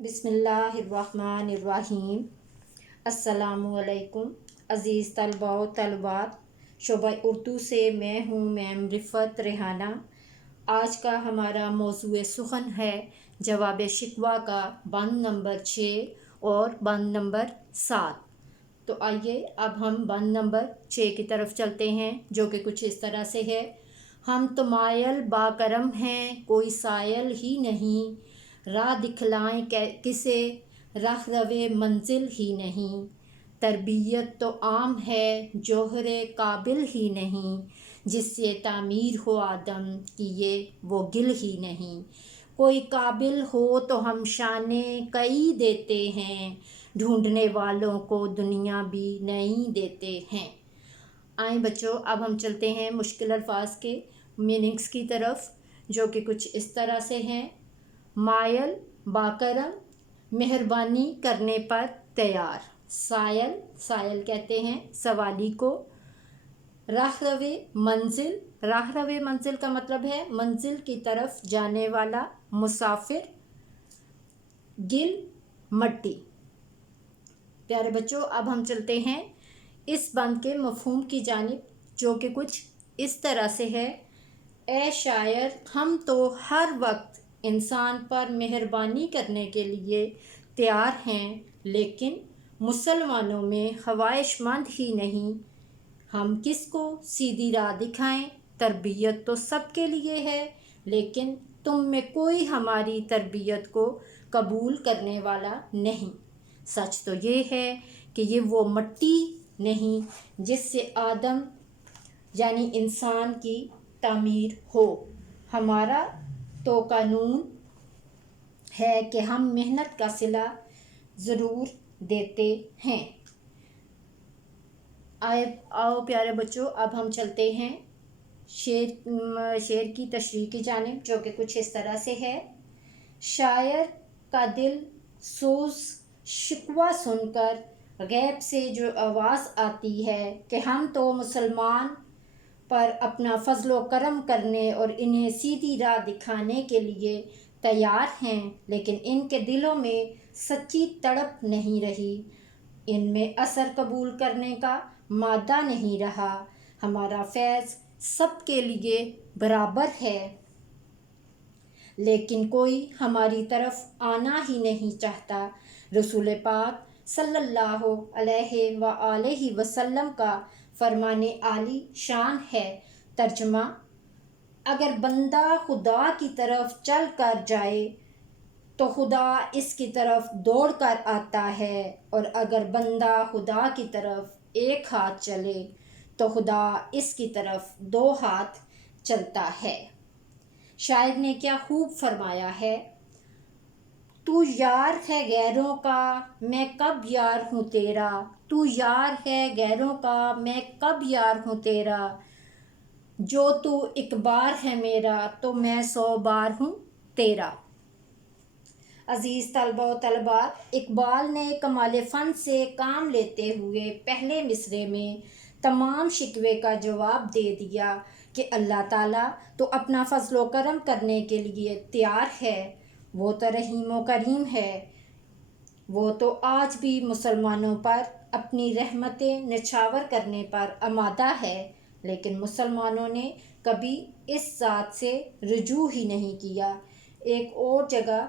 بسم اللہ الرحمن الرحیم۔ السلام علیکم عزیز طلباء و طالبات، شعبہ اردو سے میں ہوں میم رفت ریحانہ۔ آج کا ہمارا موضوع سخن ہے جواب شکوہ کا بند نمبر 6 اور بند نمبر 7۔ تو آئیے اب ہم بند نمبر 6 کی طرف چلتے ہیں، جو کہ کچھ اس طرح سے ہے۔ ہم تو مائل با کرم ہیں، کوئی سائل ہی نہیں، راہ دکھلائیں کسے، راہ روے منزل ہی نہیں۔ تربیت تو عام ہے، جوہر قابل ہی نہیں، جس سے تعمیر ہو آدم کی یہ وہ گل ہی نہیں۔ کوئی قابل ہو تو ہم شانے کئی دیتے ہیں، ڈھونڈنے والوں کو دنیا بھی نہیں دیتے ہیں۔ آئیں بچوں، اب ہم چلتے ہیں مشکل الفاظ کے میننگز کی طرف، جو کہ کچھ اس طرح سے ہیں۔ مائل باکرم، مہربانی کرنے پر تیار۔ سائل کہتے ہیں سوالی کو۔ راہ روے منزل، راہ روے منزل کا مطلب ہے منزل کی طرف جانے والا مسافر۔ گل مٹی۔ پیارے بچوں، اب ہم چلتے ہیں اس بند کے مفہوم کی جانب، جو کہ کچھ اس طرح سے ہے۔ اے شاعر، ہم تو ہر وقت انسان پر مہربانی کرنے کے لیے تیار ہیں، لیکن مسلمانوں میں خواہش مند ہی نہیں۔ ہم کس کو سیدھی راہ دکھائیں؟ تربیت تو سب کے لیے ہے، لیکن تم میں کوئی ہماری تربیت کو قبول کرنے والا نہیں۔ سچ تو یہ ہے کہ یہ وہ مٹی نہیں جس سے آدم یعنی انسان کی تعمیر ہو۔ ہمارا تو قانون ہے کہ ہم محنت کا صلہ ضرور دیتے ہیں۔ آؤ پیارے بچوں، اب ہم چلتے ہیں شعر کی تشریح کی جانب، جو کہ کچھ اس طرح سے ہے۔ شاعر کا دل سوز شکوہ سن کر غیب سے جو آواز آتی ہے کہ ہم تو مسلمان پر اپنا فضل و کرم کرنے اور انہیں سیدھی راہ دکھانے کے لیے تیار ہیں، لیکن ان کے دلوں میں سچی تڑپ نہیں رہی، ان میں اثر قبول کرنے کا مادہ نہیں رہا۔ ہمارا فیض سب کے لیے برابر ہے، لیکن کوئی ہماری طرف آنا ہی نہیں چاہتا۔ رسول پاک صلی اللہ علیہ وآلہ وسلم کا فرمان عالی شان ہے۔ ترجمہ: اگر بندہ خدا کی طرف چل کر جائے تو خدا اس کی طرف دوڑ کر آتا ہے، اور اگر بندہ خدا کی طرف ایک ہاتھ چلے تو خدا اس کی طرف 2 ہاتھ چلتا ہے۔ شاعر نے کیا خوب فرمایا ہے: تو یار ہے غیروں کا، میں کب یار ہوں تیرا، تو یار ہے غیروں کا، میں کب یار ہوں تیرا، جو تو ایک بار ہے میرا تو میں 100 بار ہوں تیرا۔ عزیز طلباء و طالبات، اقبال نے کمال فن سے کام لیتے ہوئے پہلے مصرعے میں تمام شکوے کا جواب دے دیا کہ اللہ تعالیٰ تو اپنا فضل و کرم کرنے کے لیے تیار ہے، وہ تو رحیم و کریم ہے، وہ تو آج بھی مسلمانوں پر اپنی رحمتیں نچھاور کرنے پر آمادہ ہے، لیکن مسلمانوں نے کبھی اس ذات سے رجوع ہی نہیں کیا۔ ایک اور جگہ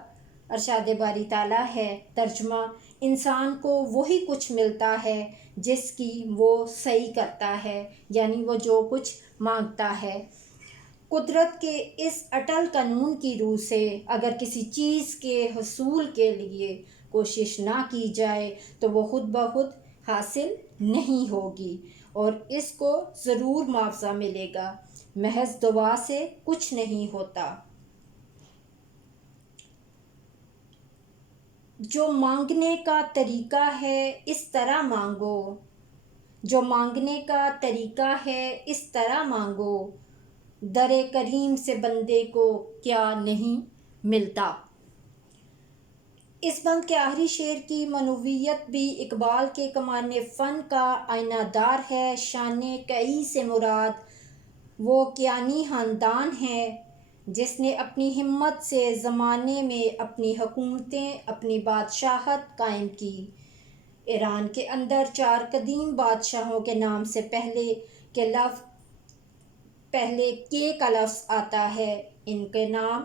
ارشاد باری تعالیٰ ہے۔ ترجمہ: انسان کو وہی کچھ ملتا ہے جس کی وہ سعی کرتا ہے، یعنی وہ جو کچھ مانگتا ہے۔ قدرت کے اس اٹل قانون کی روح سے اگر کسی چیز کے حصول کے لیے کوشش نہ کی جائے تو وہ خود بخود حاصل نہیں ہوگی، اور اس کو ضرور معاوضہ ملے گا۔ محض دعا سے کچھ نہیں ہوتا۔ جو مانگنے کا طریقہ ہے اس طرح مانگو، جو مانگنے کا طریقہ ہے اس طرح مانگو، در کریم سے بندے کو کیا نہیں ملتا۔ اس بند کے آخری شعر کی منویت بھی اقبال کے کمال فن کا آئینہ دار ہے۔ شان کئی سے مراد وہ کیانی خاندان ہے جس نے اپنی ہمت سے زمانے میں اپنی حکومتیں، اپنی بادشاہت قائم کی۔ ایران کے اندر 4 قدیم بادشاہوں کے نام سے پہلے کے کا لفظ آتا ہے۔ ان کے نام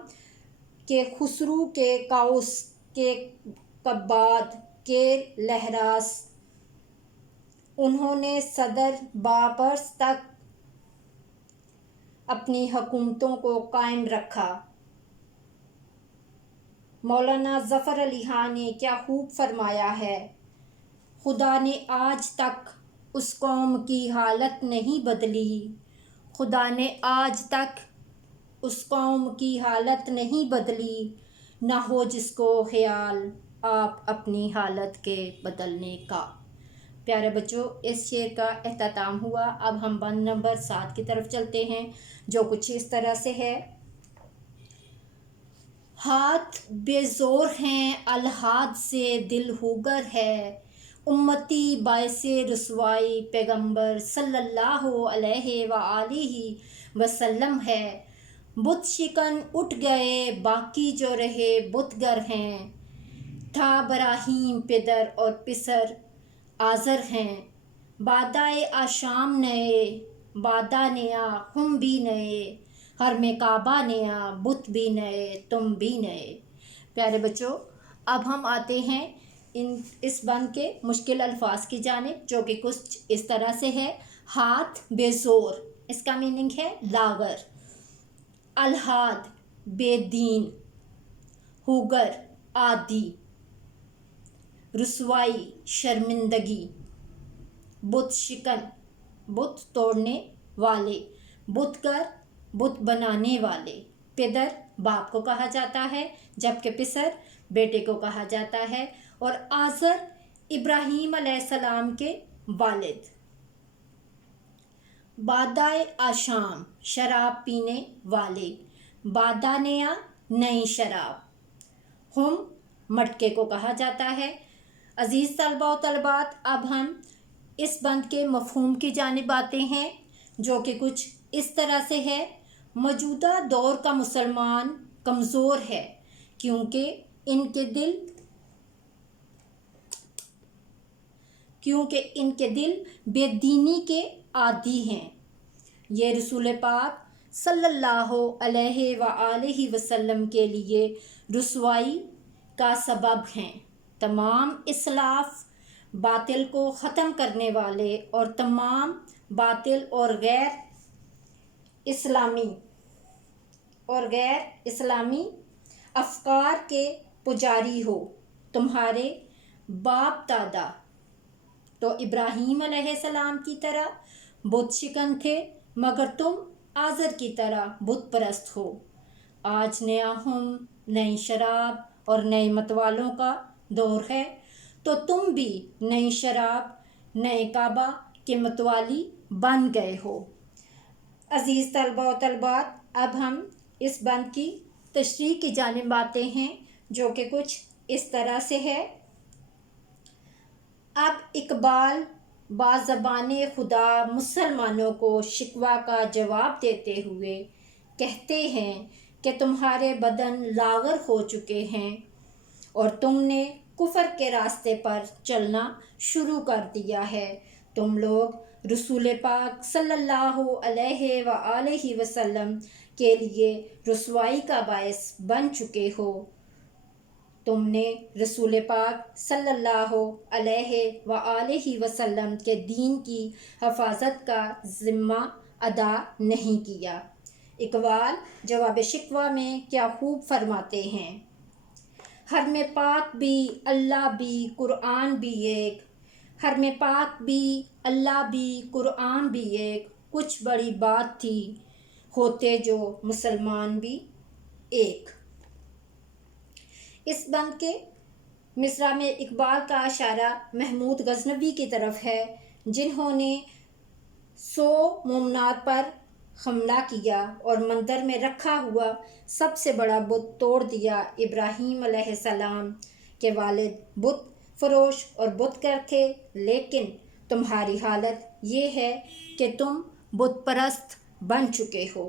کے خسرو، کے قوس، کے قباد، کے لہراس۔ انہوں نے صدر بابرس تک اپنی حکومتوں کو قائم رکھا۔ مولانا ظفر علی خاں نے کیا خوب فرمایا ہے، خدا نے آج تک اس قوم کی حالت نہیں بدلی، خدا نے آج تک اس قوم کی حالت نہیں بدلی، نہ ہو جس کو خیال آپ اپنی حالت کے بدلنے کا۔ پیارے بچوں، اس شعر کا اختتام ہوا۔ اب ہم بند نمبر 7 کی طرف چلتے ہیں، جو کچھ اس طرح سے ہے۔ ہاتھ بے زور ہیں الحاد سے دل ہوگر ہے، امتی باعث رسوائی پیغمبر صلی اللہ علیہ وآلہ وسلم ہے، بت شکن اٹھ گئے باقی جو رہے بتگر ہیں، تھا براہیم پدر اور پسر آزر ہیں، بادائے آشام نئے بادہ نیا ہم بھی نئے، حرم کعبہ نیا بت بھی نئے تم بھی نئے۔ پیارے بچوں، اب ہم آتے ہیں اس بند کے مشکل الفاظ کی جانب، جو کہ کچھ اس طرح سے ہے۔ ہاتھ بے زور، اس کا میننگ ہے لاغر۔ الحاد بے دین، ہوگر عادی، رسوائی شرمندگی، بت شکن بت توڑنے والے، بتگر بت بنانے والے، پدر باپ کو کہا جاتا ہے جبکہ پسر بیٹے کو کہا جاتا ہے، اور آزر ابراہیم علیہ السلام کے والد۔ بادائے آشام شراب پینے والے، بادہ نیا نئی شراب، ہم مٹکے کو کہا جاتا ہے۔ عزیز طلباء و طالبات، اب ہم اس بند کے مفہوم کی جانب آتے ہیں، جو کہ کچھ اس طرح سے ہے۔ موجودہ دور کا مسلمان کمزور ہے کیونکہ ان کے دل بے دینی کے عادی ہیں۔ یہ رسول پاک صلی اللہ علیہ وآلہ وسلم کے لیے رسوائی کا سبب ہیں۔ تمام اسلاف باطل کو ختم کرنے والے اور تمام باطل اور غیر اسلامی افکار کے پجاری ہو۔ تمہارے باپ دادا تو ابراہیم علیہ السلام کی طرح بت شکن تھے، مگر تم آزر کی طرح بت پرست ہو۔ آج نیا ہم، نئی شراب اور نئے متوالوں کا دور ہے، تو تم بھی نئی شراب، نئے کعبہ کے متوالی بن گئے ہو۔ عزیز طلباء و طالبات، اب ہم اس بند کی تشریح کی جانب آتے ہیں، جو کہ کچھ اس طرح سے ہے۔ اب اقبال بازبان خدا مسلمانوں کو شکوہ کا جواب دیتے ہوئے کہتے ہیں کہ تمہارے بدن لاغر ہو چکے ہیں اور تم نے کفر کے راستے پر چلنا شروع کر دیا ہے۔ تم لوگ رسول پاک صلی اللہ علیہ وآلہ وسلم کے لیے رسوائی کا باعث بن چکے ہو۔ تم نے رسول پاک صلی اللہ علیہ وآلہ وسلم کے دین کی حفاظت کا ذمہ ادا نہیں کیا۔ اقبال جواب شکوہ میں کیا خوب فرماتے ہیں، حرم پاک بھی اللہ بھی قرآن بھی ایک، حرم پاک بھی اللہ بھی قرآن بھی ایک، کچھ بڑی بات تھی ہوتے جو مسلمان بھی ایک۔ اس بند کے مصرع میں اقبال کا اشارہ محمود غزنوی کی طرف ہے، جنہوں نے 100 مومنات پر حملہ کیا اور مندر میں رکھا ہوا سب سے بڑا بت توڑ دیا۔ ابراہیم علیہ السلام کے والد بت فروش اور بتگر تھے، لیکن تمہاری حالت یہ ہے کہ تم بت پرست بن چکے ہو۔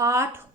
8